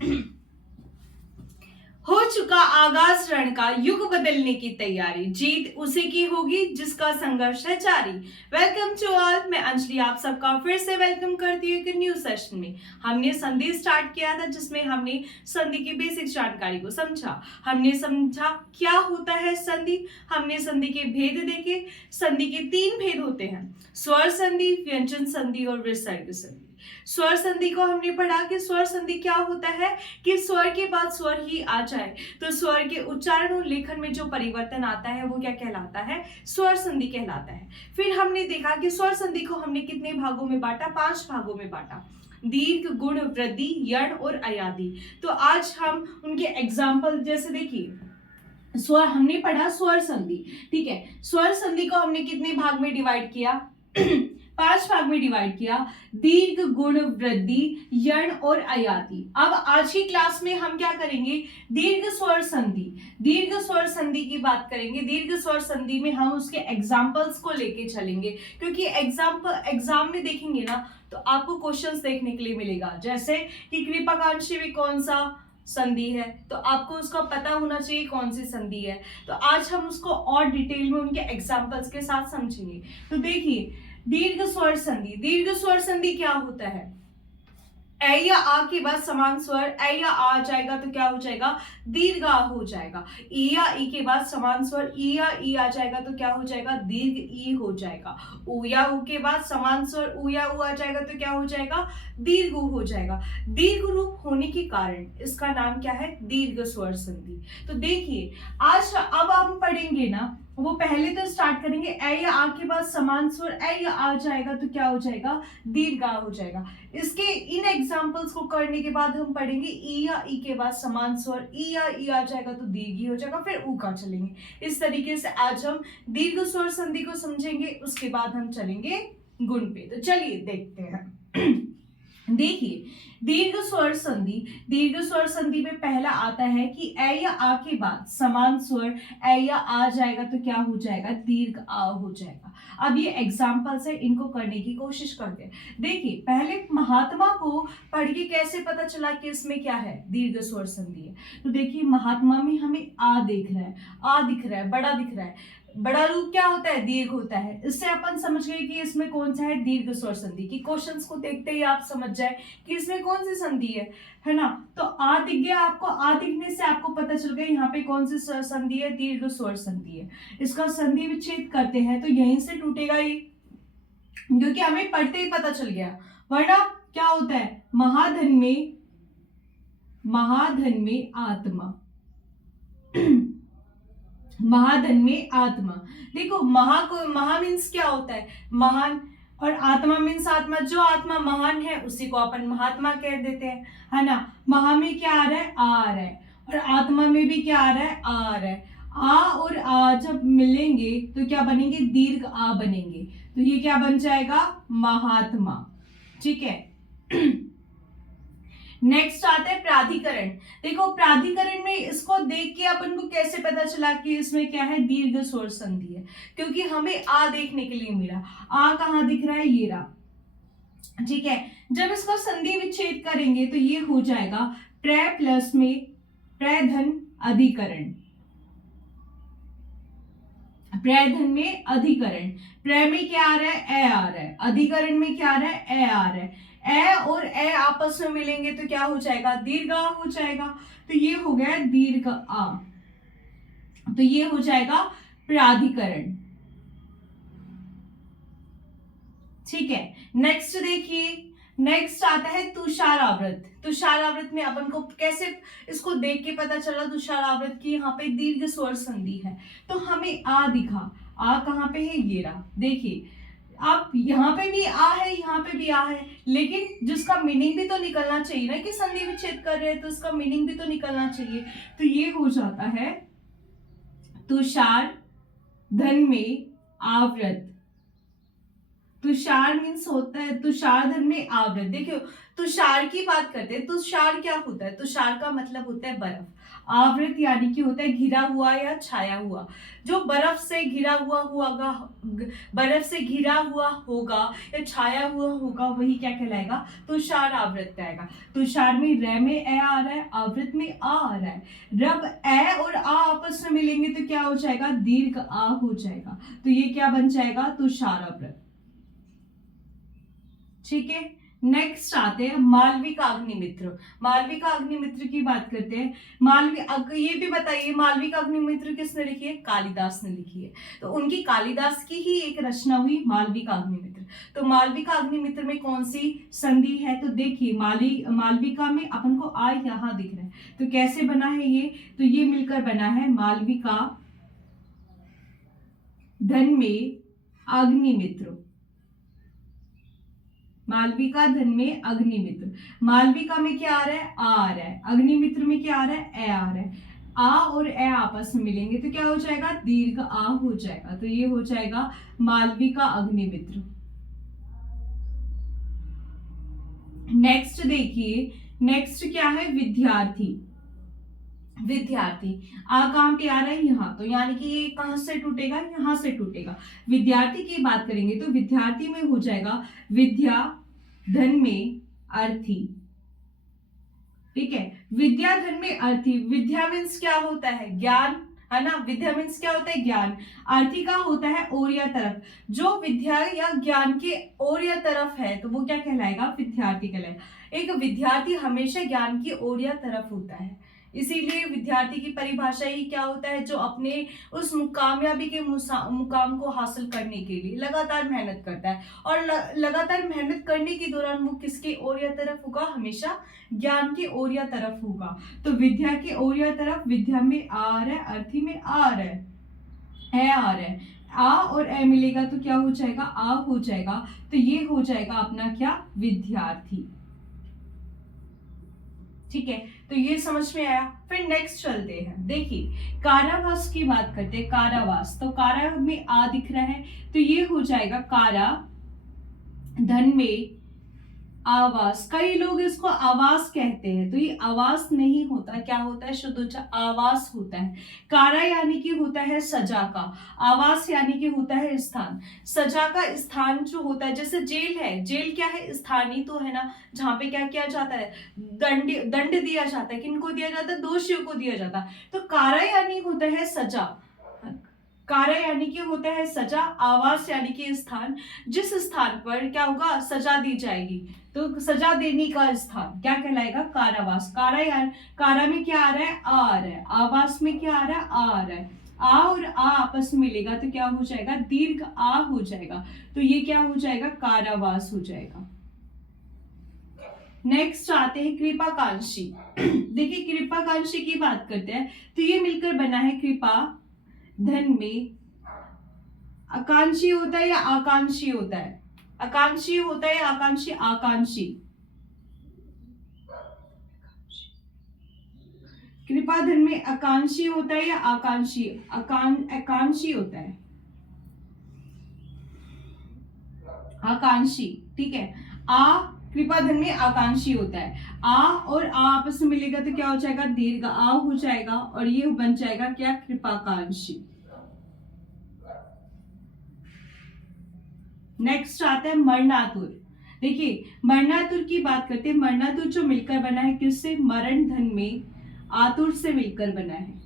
हो चुका आगाज रण का, युग बदलने की तैयारी, जीत उसी की होगी जिसका संघर्ष है जारी। वेलकम टू ऑल, मैं अंजलि आप सबका फिर से वेलकम करती हूँ एक न्यू सेशन में। हमने संधि स्टार्ट किया था जिसमें हमने संधि की बेसिक जानकारी को समझा। हमने समझा क्या होता है संधि, हमने संधि के भेद देखे। संधि के 3 भेद होते हैं, स्वर संधि, व्यंजन संधि और विसर्ग संधि। स्वर संधि को हमने पढ़ा कि स्वर संधि क्या होता है कि स्वर के बाद स्वर ही आ जाए तो स्वर के उच्चारण और लेखन में जो परिवर्तन आता है वो क्या कहलाता है, स्वर संधि कहलाता है। फिर हमने देखा कि स्वर संधि को हमने कितने भागों में बांटा, 5 भागों में बांटा, दीर्घ, गुण, वृद्धि, यण और अयादि। तो आज हम उनके एग्जाम्पल जैसे देखिए, स्वर हमने पढ़ा स्वर संधि, ठीक है। स्वर संधि को हमने कितने भाग में डिवाइड किया 5 भाग में डिवाइड किया, दीर्घ, गुण, वृद्धि, यण और अयादि। अब आज की क्लास में हम क्या करेंगे, दीर्घ स्वर संधि, दीर्घ स्वर संधि की बात करेंगे। दीर्घ स्वर संधि में हम उसके एग्जाम्पल्स को लेके चलेंगे, क्योंकि एग्जाम में देखेंगे ना तो आपको क्वेश्चंस देखने के लिए मिलेगा, जैसे कि कृपकांक्षी में कौन सा संधि है, तो आपको उसका पता होना चाहिए कौन सी संधि है। तो आज हम उसको और डिटेल में उनके एग्जाम्पल्स के साथ समझेंगे। तो देखिए, दीर्घ स्वर संधि, दीर्घ स्वर संधि क्या होता है, ए या आ के बाद समान स्वर ए या आ जाएगा तो क्या हो जाएगा, दीर्घ आ हो जाएगा। ई या ई के बाद समान स्वर ई या ई आ जाएगा तो क्या हो जाएगा, दीर्घ ई हो जाएगा। उ या उ के बाद समान स्वर उ या उ आ जाएगा तो क्या हो जाएगा, दीर्घ उ हो जाएगा। दीर्घ रूप होने के कारण इसका नाम क्या है, दीर्घ स्वर संधि। तो देखिए, आज अब हम पढ़ेंगे ना, वो पहले तो स्टार्ट करेंगे ए या आ के बाद समान स्वर ए या आ जाएगा तो क्या हो जाएगा, दीर्घ आ हो जाएगा। इसके इन एग्जाम्पल्स को करने के बाद हम पढ़ेंगे ई या ई के बाद समान स्वर ई या ई आ जाएगा तो दीर्घ हो जाएगा, फिर ऊ का चलेंगे। इस तरीके से आज हम दीर्घ स्वर संधि को समझेंगे, उसके बाद हम चलेंगे गुण पे। तो चलिए देखते हैं। देखिए, दीर्घ स्वर संधि, दीर्घ स्वर संधि में पहला आता है कि ए या आ के बाद समान स्वर ए या आ जाएगा तो क्या हो जाएगा, दीर्घ आ हो जाएगा। अब ये एग्जाम्पल्स है, इनको करने की कोशिश करते हैं। देखिए, पहले महात्मा को पढ़ के कैसे पता चला कि इसमें क्या है, दीर्घ स्वर संधि है। तो देखिए, महात्मा में हमें आ दिख रहा है, आ दिख रहा है, बड़ा दिख रहा है। बड़ा रूप क्या होता है, दीर्घ होता है। इससे अपन समझ गए कि इसमें कौन सा है, दीर्घ स्वर संधि। की क्वेश्चंस को देखते ही आप समझ जाए कि इसमें कौन सी संधि है ना। तो आ दिख गया आपको, आ दिखने से आपको पता चल गया यहाँ पे कौन सी संधि है, दीर्घ स्वर संधि है। इसका संधि विच्छेद करते हैं तो यहीं से टूटेगा ये, क्योंकि हमें पढ़ते ही पता चल गया। वरना क्या होता है, महाधन में आत्मा महाधन में आत्मा। देखो, महा मीन्स क्या होता है, महान, और आत्मा मीन्स आत्मा। जो आत्मा महान है उसी को अपन महात्मा कह देते हैं, है ना। महा में क्या आ रहा है, आ रहा है, और आत्मा में भी क्या आ रहा है, आ रहा है। आ और आ जब मिलेंगे तो क्या बनेंगे, दीर्घ आ बनेंगे। तो ये क्या बन जाएगा, महात्मा, ठीक है। नेक्स्ट आता है प्राधिकरण। देखो, प्राधिकरण में इसको देख के अपन को कैसे पता चला कि इसमें क्या है, दीर्घ स्वर संधि है, क्योंकि हमें आ देखने के लिए मिला। आ कहाँ दिख रहा है, ये रहा, ठीक है। जब इसका संधि विच्छेद करेंगे तो ये हो जाएगा प्र प्लस में प्रधन अधिकरण, प्रधन में अधिकरण। प्र में क्या आ रहा है, ए आ रहा है, अधिकरण में क्या आ रहा है, ए आ रहा है। ए और ए आपस में मिलेंगे तो क्या हो जाएगा, दीर्घ आ हो जाएगा। तो ये हो गया दीर्घ आ, तो ये हो जाएगा प्राधिकरण, ठीक है। नेक्स्ट देखिए, नेक्स्ट आता है तुषारावृत। तुषारावृत में अपन को कैसे इसको देख के पता चला तुषारावृत की यहाँ पे दीर्घ स्वर संधि है। तो हमें आ दिखा, आ कहाँ पे है, ये रहा। देखिए, आप यहाँ पे भी आ है, यहाँ पे भी आ है, लेकिन जिसका मीनिंग भी तो निकलना चाहिए ना, कि संधि विच्छेद कर रहे हैं तो इसका मीनिंग भी तो निकलना चाहिए। तो ये हो जाता है तुषार धन में आवृत, तुषार मीन्स होता है तुषार धन में आवृत। देखियो, तुषार की बात करते हैं, तुषार क्या होता है? तुषार का मतलब होता है बर्फ। आवृत यानी कि होता है घिरा हुआ या छाया हुआ। जो बर्फ से घिरा हुआ होगा, बर्फ से घिरा हुआ होगा या छाया हुआ होगा, वही क्या कहलाएगा? तुषार आवृत कहलाएगा। तुषार में र में ए आ रहा है, आवृत में आ रहा है। जब ए और आ आपस में मिलेंगे तो क्या हो जाएगा? दीर्घ आ हो जाएगा। तो ये क्या बन जाएगा? तुषार आवृत। ठीक है, नेक्स्ट आते हैं मालविका अग्निमित्र। मालविका अग्निमित्र की बात करते हैं। ये भी बताइए, मालविका अग्निमित्र किसने लिखी है? कालिदास ने लिखी है। तो उनकी कालिदास की ही एक रचना हुई मालविका अग्निमित्र। तो मालविका अग्निमित्र में कौन सी संधि है? तो देखिए, मालविका में अपन को आ यहाँ दिख रहा है, तो कैसे बना है ये? तो ये मिलकर बना है मालविका धन में अग्निमित्र। मालविका धन में अग्निमित्र। मालविका में क्या आ रहा है? आ आ रहा है। अग्निमित्र में क्या आ रहा है? ए आ रहा है। आ और ए आपस में मिलेंगे तो क्या हो जाएगा? दीर्घ आ हो जाएगा। तो ये हो जाएगा मालविका अग्निमित्र। नेक्स्ट देखिए, नेक्स्ट क्या है? विद्यार्थी। विद्यार्थी आ कहां पे आ रहा है? यहाँ। तो यानी कि ये कहां से टूटेगा? यहां से टूटेगा। विद्यार्थी की बात करेंगे तो विद्यार्थी में हो जाएगा विद्या धन में अर्थी। ठीक है, विद्या धन में अर्थी। विद्या मीन्स क्या होता है? ज्ञान, है ना। विद्या मीन्स क्या होता है? ज्ञान। अर्थी का होता है ओर या तरफ। जो विद्या या ज्ञान के ओर या तरफ है तो वो क्या कहलाएगा? विद्यार्थी कहलाएगा। एक विद्यार्थी हमेशा ज्ञान की ओर या तरफ होता है, इसीलिए विद्यार्थी की परिभाषा ही क्या होता है? जो अपने उस कामयाबी के मुकाम को हासिल करने के लिए लगातार मेहनत करता है, और लगातार मेहनत करने के दौरान वो किसके ओर या तरफ होगा? हमेशा ज्ञान के ओर या तरफ होगा। तो विद्या के ओर या तरफ, विद्या में आ रहा है, अर्थी में आ रहा है, ए आ रहा है। आ और ए मिलेगा तो क्या हो जाएगा? आ हो जाएगा। तो ये हो जाएगा अपना क्या? विद्यार्थी। ठीक है, तो ये समझ में आया। फिर नेक्स्ट चलते हैं। देखिए, कारावास की बात करते हैं। कारावास, तो कारा में आ दिख रहा है तो ये हो जाएगा कारा धन में आवास। कई लोग इसको आवास कहते हैं, तो ये आवास नहीं होता, क्या होता है? शुद्ध उच्चार आवास होता है। कारा यानी कि होता है सजा का, आवास यानी कि होता है स्थान। सजा का स्थान जो होता है, जैसे जेल है, जेल क्या है? स्थान ही तो है ना, जहाँ पे क्या किया जाता है? दंड दिया जाता है। किनको दिया जाता है? दोषियों को दिया जाता है। तो कारा यानी होता है सजा, कारा यानी कि होता है सजा, आवास यानी कि स्थान, जिस स्थान पर क्या होगा? सजा दी जाएगी, तो सजा देने का स्थान क्या कहलाएगा? कारावास। कारा में क्या आ रहा है? आ रहा है। आवास में क्या आ रहा है? आ रहा है। आ और आ आपस में मिलेगा तो क्या हो जाएगा? दीर्घ आ हो जाएगा। तो ये क्या हो जाएगा? कारावास हो जाएगा। नेक्स्ट आते हैं कृपाकांक्षी। देखिए, कृपाकांक्षी की बात करते हैं तो ये मिलकर बना है कृपा धन में आकांक्षी होता है या आकांक्षी होता है? आकांक्षी होता है या आकांक्षी? आकांक्षी। कृपा धन में आकांक्षी होता है या आकांक्षी? आकांक्षी होता है, आकांक्षी। ठीक है, आ कृपा धन में आकांक्षी होता है। आ और आ आपस में मिलेगा तो क्या हो जाएगा? दीर्घ आ हो जाएगा, और ये बन जाएगा क्या? कृपाकांक्षी। नेक्स्ट आता है मरणातुर। देखिए, मरणातुर की बात करते हैं। मरणातुर जो मिलकर बना है किससे? मरण धन में आतुर से मिलकर बना है।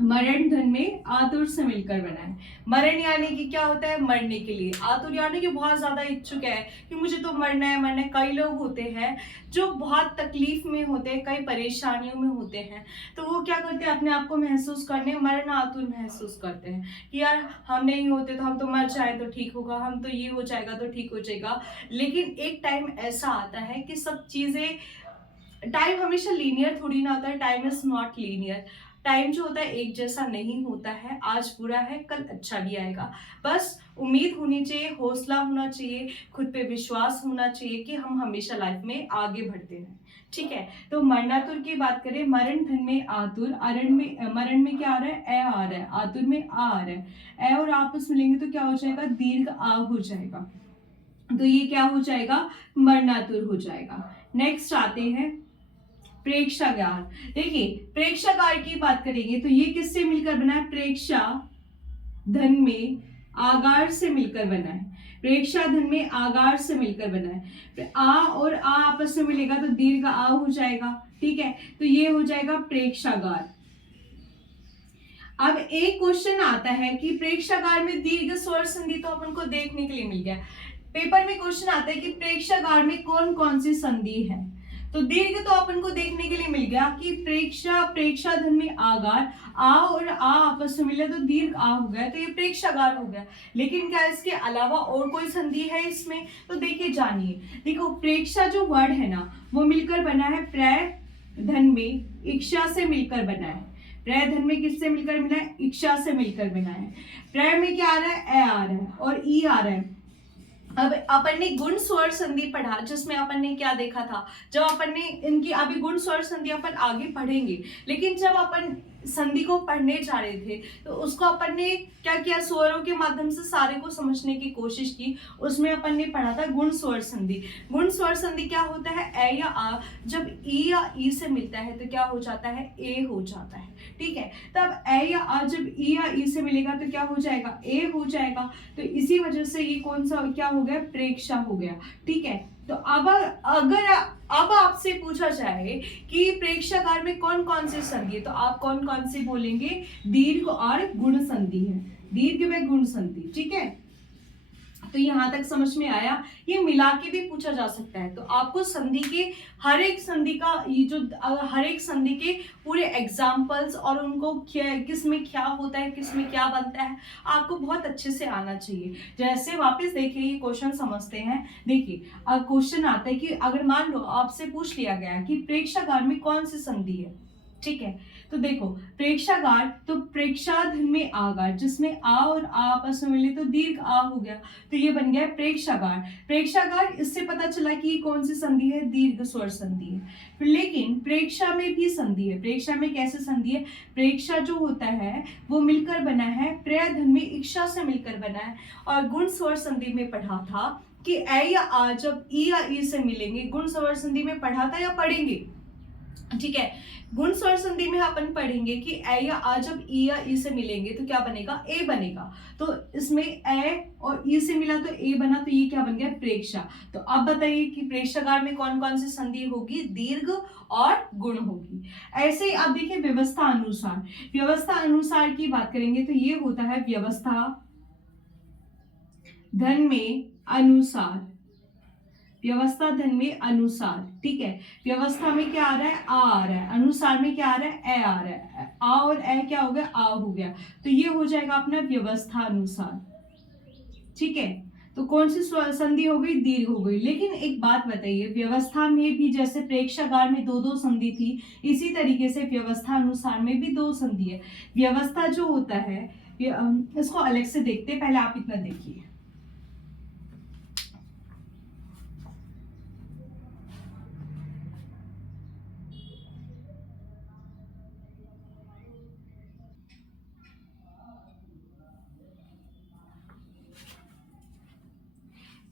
मरण धन में आतुर से मिलकर बना है। मरण यानी कि क्या होता है? मरने के लिए। आतुर यानी कि बहुत ज्यादा इच्छुक है कि मुझे तो मरना है, मरना है। कई लोग होते हैं जो बहुत तकलीफ में होते हैं, कई परेशानियों में होते हैं, तो वो क्या करते हैं? अपने आप को महसूस करने मरण आतुर महसूस करते हैं कि यार हम नहीं होते तो हम तो मर जाए तो ठीक होगा, हम तो ये हो जाएगा तो ठीक हो जाएगा। लेकिन एक टाइम ऐसा आता है कि सब चीजें, टाइम हमेशा लीनियर थोड़ी ना होता है, time is not linear. Time जो होता है एक जैसा नहीं होता है, आज बुरा है कल अच्छा भी आएगा। बस उम्मीद होनी चाहिए, हौसला होना चाहिए, खुद पे विश्वास होना चाहिए कि हम हमेशा लाइफ में आगे बढ़ते रहें। ठीक है, तो मरणातुर की बात करें, मरण धन में आतुर, मरण में क्या आ रहा है, ए आ रहा है, आतुर में आ रहा है। ए और आपस मिलेंगे तो क्या हो जाएगा, दीर्घ आ हो जाएगा, तो ये क्या हो जाएगा, मरणातुर हो जाएगा। नेक्स्ट आते हैं प्रेक्षागार। देखिए प्रेक्षागार की बात करेंगे तो ये किससे मिलकर बना है, प्रेक्षा धन में आगार से मिलकर बना है, प्रेक्षा धन में आगार से मिलकर बना है। आ और आ आपस में मिलेगा तो दीर्घ आ हो जाएगा। ठीक है, तो ये हो जाएगा प्रेक्षागार। अब एक क्वेश्चन आता है कि प्रेक्षागार में दीर्घ स्वर संधि तो अपन को देखने के लिए मिल गया, पेपर में क्वेश्चन आता है कि प्रेक्षागार में कौन कौन सी संधि है। तो दीर्घ तो अपन को देखने के लिए मिल गया कि प्रेक्षा धन में आगार, आ और आ आपस में मिले तो दीर्घ आ हो गया, तो ये प्रेक्षागार हो गया। लेकिन क्या इसके अलावा और कोई संधि है इसमें, तो देखिए जानिए। देखो प्रेक्षा जो वर्ड है ना वो मिलकर बना है प्र धन में इक्षा से मिलकर बना है। प्र धन में किससे मिलकर बना है, इक्षा से मिलकर बना है। प्र में क्या आ रहा है, ए आ रहा है और ई आ रहा है। अब अपन ने गुण स्वर संधि पढ़ा, जिसमें अपन ने क्या देखा था, जब अपन ने इनकी अभी गुण स्वर संधि अपन आगे पढ़ेंगे, लेकिन जब अपन संधि को पढ़ने जा रहे थे तो उसको अपन ने क्या किया, स्वरों के माध्यम से सारे को समझने की कोशिश की। उसमें अपन ने पढ़ा था गुण स्वर संधि। गुण स्वर संधि क्या होता है, ए या आ जब ई या ई से मिलता है तो क्या हो जाता है, ए हो जाता है। ठीक है, तब ए या आ जब ई या ई से मिलेगा तो क्या हो जाएगा, ए हो जाएगा। तो इसी वजह से ये कौन सा क्या हो गया, प्रेक्षा हो गया। ठीक है, तो अब अगर अब आपसे पूछा जाए कि प्रेक्षागार में कौन कौन सी संधि है, तो आप कौन कौन सी बोलेंगे, दीर्घ और गुण संधि है, दीर्घ व गुण संधि। ठीक है, तो यहां तक समझ में आया। ये मिला के भी पूछा जा सकता है, तो आपको संधि के हर एक संधि का ये जो हर एक संधि के पूरे एग्जाम्पल्स और उनको किस में क्या होता है, किस में क्या बनता है, आपको बहुत अच्छे से आना चाहिए। जैसे वापस देखिए ये क्वेश्चन समझते हैं। देखिए क्वेश्चन आता है कि अगर मान लो आपसे पूछ लिया गया कि प्रेक्षागार में कौन सी संधि है। ठीक है, तो देखो प्रेक्षागार तो प्रेक्षा धन में आगार, जिसमें आ और आ आपस में मिले तो दीर्घ आ हो गया, तो ये बन गया प्रेक्षागार। प्रेक्षागार इससे पता चला कि ये कौन सी संधि है, दीर्घ स्वर संधि है। लेकिन प्रेक्षा में भी संधि है। प्रेक्षा में कैसे संधि है, प्रेक्षा जो होता है वो मिलकर बना है, प्र धन में इक्षा से मिलकर बना है। और गुण स्वर संधि में पढ़ा था कि ए या आ जब ई या ई से मिलेंगे, गुण स्वर संधि में पढ़ा था या पढ़ेंगे। ठीक है, गुण स्वर संधि में अपन पढ़ेंगे कि ए या आ जब ई या ई से मिलेंगे तो क्या बनेगा, ए बनेगा। तो इसमें ए और ई से मिला तो ए बना, तो ये क्या बन गया, प्रेक्षा। तो अब बताइए कि प्रेक्षागार में कौन कौन सी संधि होगी, दीर्घ और गुण होगी। ऐसे ही अब देखिए व्यवस्था अनुसार, व्यवस्था अनुसार की बात करेंगे तो ये होता है व्यवस्था धन में अनुसार, व्यवस्था धन में अनुसार। ठीक है, व्यवस्था में क्या आ रहा है, आ रहा है, अनुसार में क्या आ रहा है, ए आ रहा है। आ और ए क्या हो गया, आ हो गया, तो ये हो जाएगा अपना व्यवस्था अनुसार। ठीक है, तो कौन सी संधि हो गई, दीर्घ हो गई। लेकिन एक बात बताइए, व्यवस्था में भी जैसे प्रेक्षागार में दो दो संधि थी, इसी तरीके से व्यवस्था अनुसार में भी दो संधि है। व्यवस्था जो होता है इसको अलग से देखते, पहले आप इतना देखिए।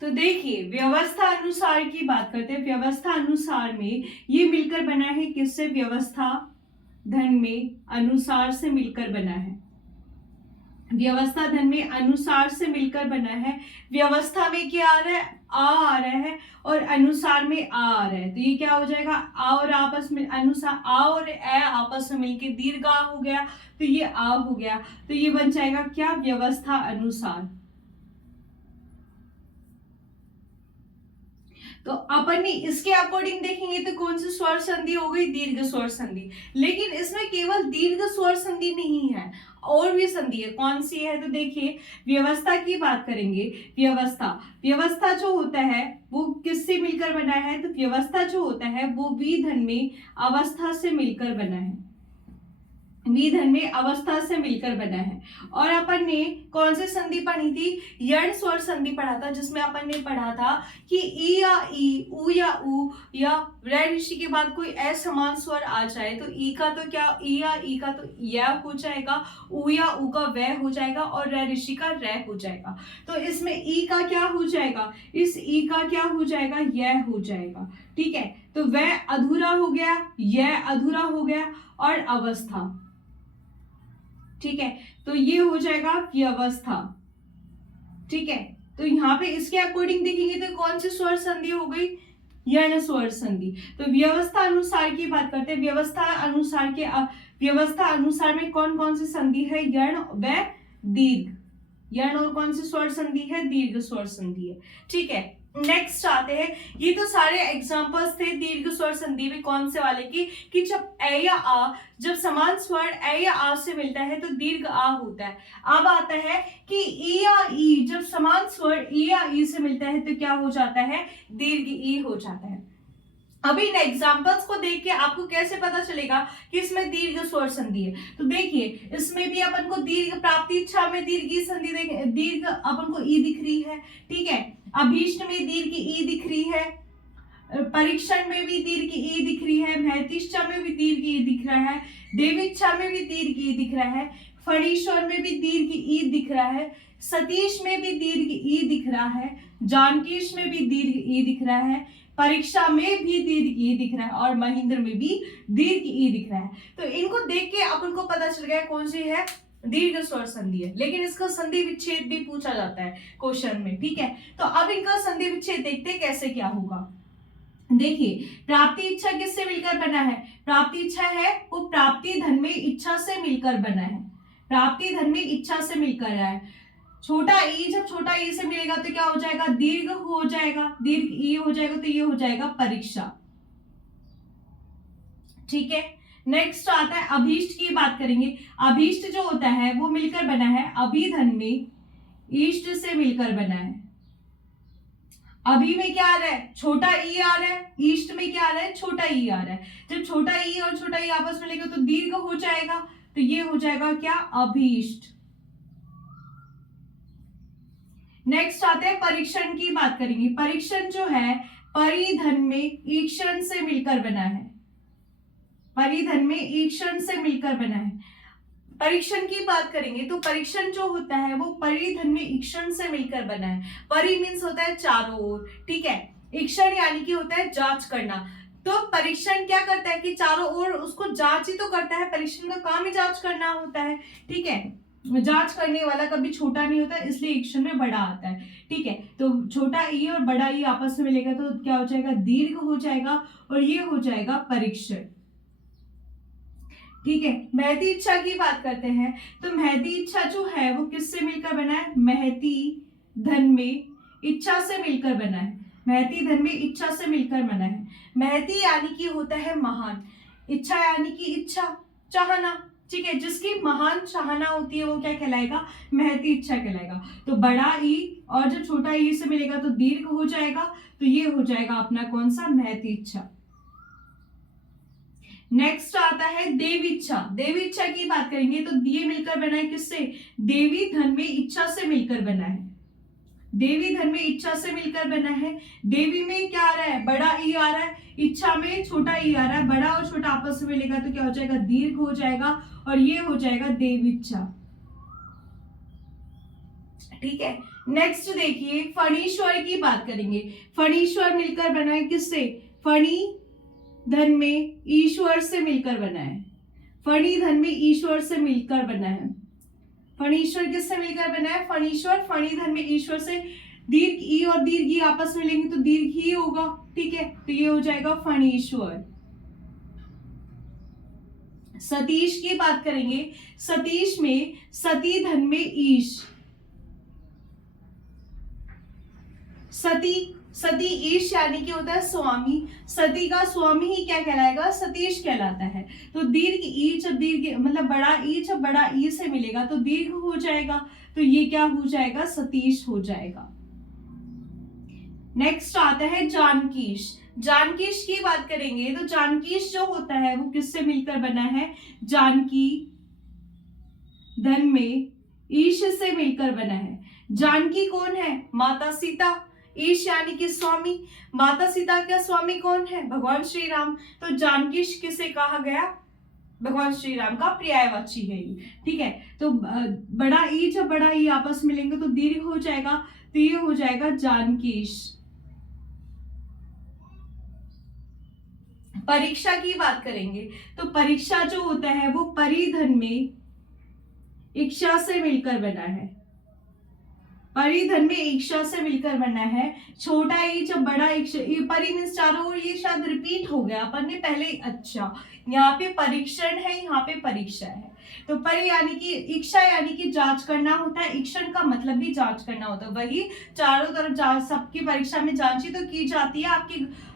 तो देखिए व्यवस्था अनुसार की बात करते हैं। व्यवस्था अनुसार में ये मिलकर बना है किससे, व्यवस्था धन में अनुसार से मिलकर बना है। व्यवस्था धन में अनुसार से मिलकर बना है। व्यवस्था में क्या आ रहा है, आ रहा है और अनुसार में आ रहा है, तो ये क्या हो जाएगा, आ और आपस में अनुसार, आ और ए आपस में मिलकर दीर्घ आ हो गया, तो ये आ हो गया, तो ये बन जाएगा क्या, व्यवस्था अनुसार। तो अपन ने इसके अकॉर्डिंग देखेंगे तो कौन सी स्वर संधि हो गई, दीर्घ स्वर संधि। लेकिन इसमें केवल दीर्घ स्वर संधि नहीं है, और भी संधि है। कौन सी है, तो देखिए व्यवस्था की बात करेंगे। व्यवस्था जो होता है वो किससे मिलकर बना है, तो व्यवस्था जो होता है वो वी धन में अवस्था से मिलकर बना है। वी धन में अवस्था से मिलकर बना है। और अपन ने कौन सी संधि पढ़ी थी? यण स्वर संधि पढ़ा था, जिसमें अपन ने पढ़ा था कि ई या ई, उ या उ, या रै ऋषि के बाद कोई असमान स्वर आ जाए तो ई का तो क्या, ई या ई का तो य हो जाएगा, उ या उ का वह हो जाएगा और रै ऋषि का रै हो जाएगा। तो इसमें ई का क्या हो जाएगा? इस ई का क्या हो जाएगा? यह हो जाएगा। ठीक है, तो वह अधूरा हो गया, यह अधूरा हो गया और अवस्था। ठीक है, तो ये हो जाएगा व्यवस्था। ठीक है, तो यहाँ पे इसके अकॉर्डिंग देखेंगे तो कौन सी स्वर संधि हो गई? यण स्वर संधि। तो व्यवस्था अनुसार की बात करते हैं। व्यवस्था अनुसार में कौन कौन सी संधि है? यण व दीर्घ। यण और कौन सी स्वर संधि है? दीर्घ स्वर संधि है। ठीक है, नेक्स्ट आते हैं। ये तो सारे एग्जांपल्स थे दीर्घ स्वर संधि में कौन से वाले की, कि जब ए या आ, जब समान स्वर ए या आ से मिलता है तो दीर्घ आ होता है। अब आता है कि ई या ई, जब समान स्वर ई या ई से मिलता है तो क्या हो जाता है? दीर्घ ई हो जाता है। अभी इन एग्जाम्पल्स को देख के आपको कैसे पता चलेगा कि इसमें दीर्घ स्वर संधि है? तो देखिए, इसमें भी अपन को दीर्घ प्राप्ति इच्छा में दीर्घ ई संधि दीर्घ अपन को ई दिख रही है। ठीक है, अभीष्ट में दीर्घ ई दिख रही है, परीक्षण में भी दीर्घ ई दिख रही है, महतिष्ठा में भी दीर्घ ई दिख रहा है, देविच्छा में भी दीर्घ ई दिख रहा है, फणीश्वर में भी दीर्घ ई दिख रहा है, सतीश में भी दीर्घ ई दिख रहा है, जानकीश में भी दीर्घ ई दिख रहा है, परीक्षा में भी दीर्घ ई दिख रहा है और महेंद्र में भी दीर्घ ई दिख रहा है। तो इनको देख के अपन को पता चल गया कौन सी है? दीर्घ स्वर संधि है। लेकिन इसका संधि विच्छेद भी पूछा जाता है क्वेश्चन में। ठीक है, तो अब इनका संधि विच्छेद देखते हैं कैसे क्या होगा। देखिए, प्राप्ति इच्छा किससे मिलकर बना है? प्राप्ति इच्छा है वो प्राप्ति धन में इच्छा से मिलकर बना है। प्राप्ति धन में इच्छा से मिलकर है। छोटा ई, जब छोटा ई से मिलेगा तो क्या हो जाएगा? दीर्घ हो जाएगा, दीर्घ ई हो जाएगा, तो ये हो जाएगा परीक्षा। ठीक है, नेक्स्ट आता है अभीष्ट की बात करेंगे। अभीष्ट जो होता है वो मिलकर बना है अभिधन में इष्ट से मिलकर बना है। अभी में क्या आ रहा है? छोटा ई आ रहा है, ईस्ट में क्या आ रहा है? छोटा ई आ रहा है। जब छोटा ई और छोटा ई आपस में मिलेगा तो दीर्घ हो जाएगा, तो ये हो जाएगा क्या? अभीष्ट। नेक्स्ट आते हैं परीक्षण की बात करेंगे। परीक्षण जो है परिधन में ईक्षण से मिलकर बना है। परिधन में ईक्षण से मिलकर बना है। परीक्षण की बात करेंगे तो परीक्षण जो होता है वो परिधन में ईक्षण से मिलकर बना है। परि मीन्स होता है चारों ओर। ठीक है, ईक्षण यानी कि होता है जांच करना। तो परीक्षण क्या करता है कि चारों ओर उसको जांच ही तो करता है। परीक्षण का काम ही जांच करना होता है। ठीक है, जांच करने वाला कभी छोटा नहीं होता, इसलिए ईक्षण में बड़ा आता है। ठीक है, तो छोटा ई और बड़ा ई आपस में मिलेगा तो क्या हो जाएगा? दीर्घ हो जाएगा और ये हो जाएगा परीक्षण। ठीक है, महती इच्छा की बात करते हैं। तो महती इच्छा जो है वो किससे मिलकर बना है? महती धन में इच्छा से मिलकर बना है। महती धन में इच्छा से मिलकर बना है। महती यानी कि होता है महान, इच्छा यानी कि इच्छा, चाहना। ठीक है, जिसकी महान चाहना होती है वो क्या कहलाएगा? महती इच्छा कहलाएगा। तो बड़ा ई और जब छोटा ई से मिलेगा तो दीर्घ हो जाएगा, तो ये हो जाएगा अपना कौन सा? महती इच्छा। नेक्स्ट आता है देवी इच्छा। देवी इच्छा की बात करेंगे तो ये मिलकर बना है किससे? देवी धन में इच्छा से मिलकर बना है। देवी धन में इच्छा से मिलकर बना है। देवी में क्या आ रहा है? बड़ा ई आ रहा है, इच्छा में छोटा ई आ रहा है। बड़ा और छोटा आपस में मिलेगा तो क्या हो जाएगा? दीर्घ हो जाएगा और ये हो जाएगा देवी इच्छा। ठीक है, नेक्स्ट देखिए फणीश्वर की बात करेंगे। फणीश्वर मिलकर बना है किससे? फणी धन में ईश्वर से मिलकर बना है। फणी धन में ईश्वर से मिलकर बना है। फणीश्वर किससे मिलकर बना है? फणीश्वर फणी धन में ईश्वर से। दीर्घ ई और दीर्घ ई आपस में लेंगे तो दीर्घ ही होगा। ठीक है, तो ये हो जाएगा फणीश्वर। सतीश की बात करेंगे। सतीश में सती धन में ईश। सती ईश यानी कि होता है स्वामी। सती का स्वामी ही क्या कहलाएगा? सतीश कहलाता है। तो दीर्घ ई जब दीर्घ मतलब बड़ा ई जब बड़ा ई से मिलेगा तो दीर्घ हो जाएगा, तो ये क्या हो जाएगा? सतीश हो जाएगा। नेक्स्ट आता है जानकीश। जानकीश की बात करेंगे तो जानकीश जो होता है वो किससे मिलकर बना है? जानकी धन में ईश से मिलकर बना है। जानकी कौन है? माता सीता। ईश यानी कि स्वामी। माता सीता का स्वामी कौन है? भगवान श्री राम। तो जानकी किसे कहा गया? भगवान श्री राम का पर्यायवाची है ये। ठीक है, तो बड़ा ई जब बड़ा ई आपस में मिलेंगे तो दीर्घ हो जाएगा, तो ये हो जाएगा जानकीश। परीक्षा की बात करेंगे तो परीक्षा जो होता है वो परिधन में इक्षा से मिलकर बना है। परिधन में इक्षा से मिलकर बना है। छोटा ई जब बड़ा इक्षा, परि मीन्स चारों ओर, ये शायद रिपीट हो गया अपन ने पहले। अच्छा, यहाँ पे परीक्षण है, यहाँ पे परीक्षा है। तो परि यानी कि इक्षा यानी कि जांच करना होता है, इक्षण का मतलब भी जांच करना होता है। वही चारों तरफ जांच, सबकी परीक्षा में जांच ही तो की जाती है,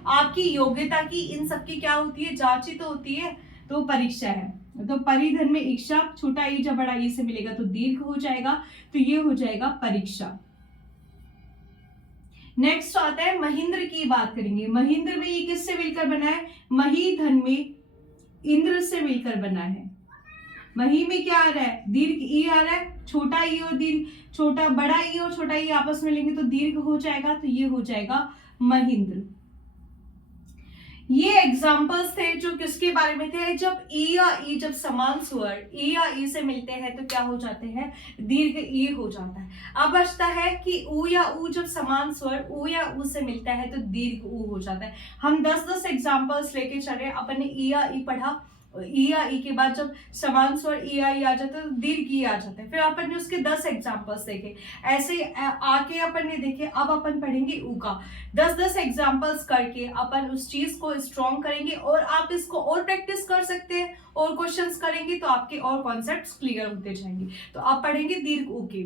आपकी योग्यता की, इन सबकी क्या होती है? जांच ही तो होती है। तो परीक्षा है। तो परिधन में इक्षा, छोटा ई जब बड़ा ई से मिलेगा तो दीर्घ हो जाएगा, तो ये हो जाएगा परीक्षा। नेक्स्ट आता है महेंद्र की बात करेंगे। महेंद्र में ये किससे मिलकर बना है? मही धन में इंद्र से मिलकर बना है। मही में क्या आ रहा है? दीर्घ ई आ रहा है। छोटा ई और दीर्घ, छोटा बड़ा ई और छोटा ई आपस में लेंगे तो दीर्घ हो जाएगा, तो ये हो जाएगा महेंद्र। ये एग्जाम्पल्स थे जो किसके बारे में थे? जब ई या ई जब समान स्वर ई या ई से मिलते हैं तो क्या हो जाते हैं? दीर्घ ई हो जाता है। अब बचता है कि ऊ या ऊ जब समान स्वर ऊ या ऊ से मिलता है तो दीर्घ ऊ हो जाता है। हम 10-10 एग्जाम्पल्स लेके चले। अपन ने ई या ई पढ़ा, ई या ई के बाद जब समान स्वर ई या ई आ जाता है तो दीर्घ ई आ जाता है। फिर अपन ने उसके 10 एग्जाम्पल्स देखे, ऐसे आके अपन ने देखे। अब अपन पढ़ेंगे ऊ का 10-10 एग्जाम्पल्स करके अपन उस चीज को स्ट्रॉन्ग करेंगे, और आप इसको और प्रैक्टिस कर सकते हैं, और क्वेश्चंस करेंगे तो आपके और कॉन्सेप्ट्स क्लियर होते जाएंगे। तो आप पढ़ेंगे दीर्घ ऊ के।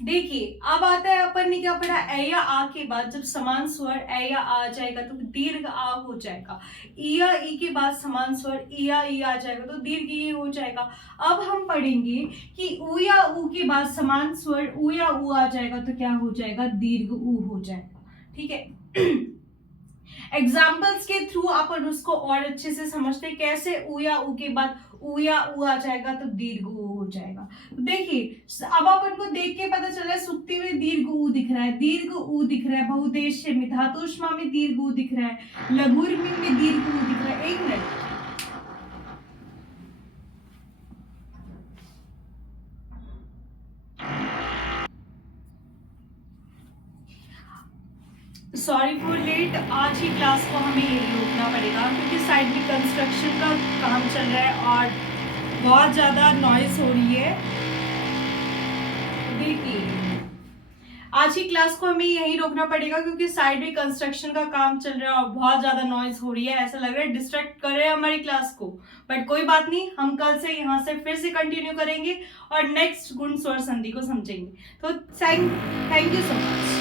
देखिए, अब आता है अपन ने क्या पढ़ा? ए या आ के बाद जब समान स्वर ए या आ जाएगा तो दीर्घ आ हो जाएगा। ई या ई के बाद समान स्वर ई या ई आ जाएगा तो दीर्घ ई हो जाएगा। अब हम पढ़ेंगे कि ऊ या ऊ के बाद समान स्वर ऊ या ऊ आ जाएगा तो क्या हो जाएगा? दीर्घ ऊ हो जाएगा। ठीक है। एग्जाम्पल्स के थ्रू अपन उसको और अच्छे से समझते कैसे ऊ या ऊ के बाद ऊ या ऊ आ जाएगा तो दीर्घ ऊ हो जाएगा। तो देखिए, अब अपन को देख के पता चल रहा है सुक्ति में दीर्घ ऊ दिख रहा है, दीर्घ ऊ दिख रहा है, बहुउद्देश्य में धातुष्मा में दीर्घ ऊ दिख रहा है, लघुर्मी में दीर्घ ऊ दिख रहा है। एक मिनट, सॉरी फॉर लेट। आज ही क्लास को हमें यही रोकना पड़ेगा क्योंकि साइड में कंस्ट्रक्शन का काम चल रहा है और बहुत ज़्यादा नॉइज हो रही है। देखिए, आज ही क्लास को हमें यहीं रोकना पड़ेगा क्योंकि साइड में कंस्ट्रक्शन का काम चल रहा है और बहुत ज़्यादा नॉइज हो रही है। ऐसा लग रहा है डिस्ट्रैक्ट कर रहे हैं हमारी क्लास को, बट कोई बात नहीं, हम कल से यहाँ से फिर से कंटिन्यू करेंगे और नेक्स्ट गुण स्वर संधि को समझेंगे। तो थैंक यू सो मच।